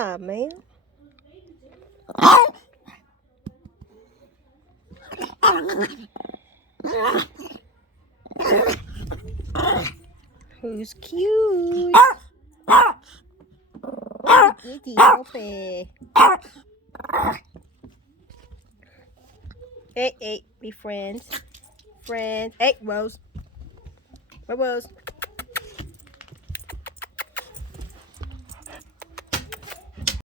time, man. Who's cute? Kitty, open. Hey, be friends. Friends. Hey, Rose. Where Rose?